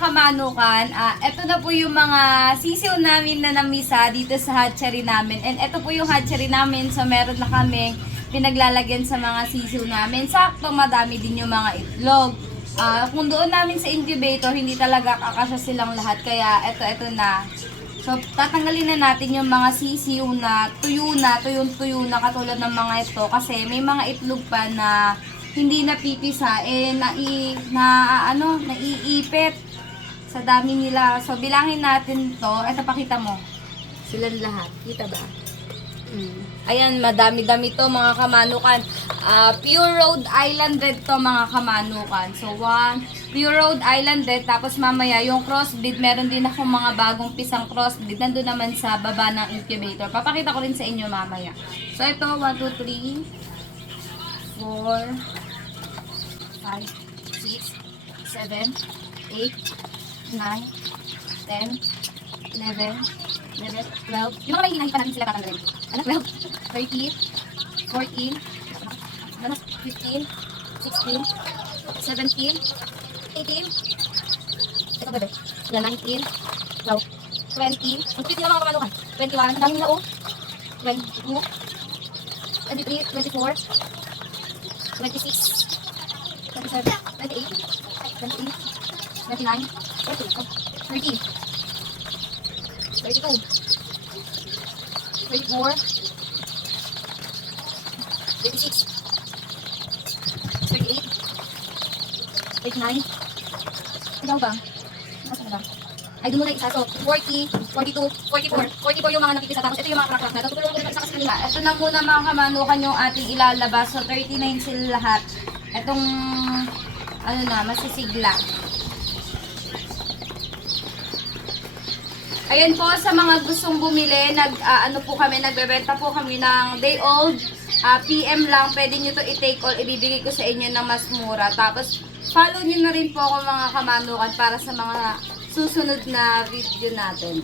kamanukan, ito na po yung mga sisiw namin na namisa dito sa hatchery namin. And ito po yung hatchery namin, so meron na kami pinaglalagyan sa mga sisiw namin. Sakto, madami din yung mga itlog. Kung doon namin sa incubator, hindi talaga kakasya silang lahat. Kaya ito na. So, tatanggalin na natin yung mga sisiw na tuyong-tuyo na katulad ng mga ito. Kasi may mga itlog pa na hindi napipisa, naiipit sa dami nila. So, bilangin natin to. Ito, pakita mo. Silang lahat. Kita ba? Ayan, madami-dami to mga kamanukan. Pure Rhode Island Red to mga kamanukan. So, Pure Rhode Island Red. Tapos mamaya, yung crossbreed, meron din ako mga bagong pisang crossbreed. Nandun naman sa baba ng incubator. Papakita ko rin sa inyo mamaya. So, ito, 1, 2, 3, 4, 5, 6, 7, 8, 9, 10, 11, 12. Yung mga may hinahin pa natin sila tatanggalin. 12, 13, 14, 15, 16, 17, 18, ito ba ba? 19, 20, 20 na mga kamalukan. 21, dami nila 22, 23, 24, 26, 27, 28, 28, 29, 30, 32, 34, 36, 38, 39, ikaw ba? Nasaan na ba? Ay, doon muna isa. So, 40, 42, 44. 44 yung mga napipisa. Tapos ito yung mga crack-crack na. Tutulungan ko rin isa kasi kanila. Ito na muna mga kamanukan yung ating ilalabas. So, 39 sila lahat. Itong, masisigla. Ayan po, sa mga gustong bumili, nagbebenta po kami ng day old. PM lang, pwede nyo to i-take all. Ibibigay ko sa inyo ng mas mura. Tapos, follow nyo na rin po ako mga kamanukan para sa mga susunod na video natin.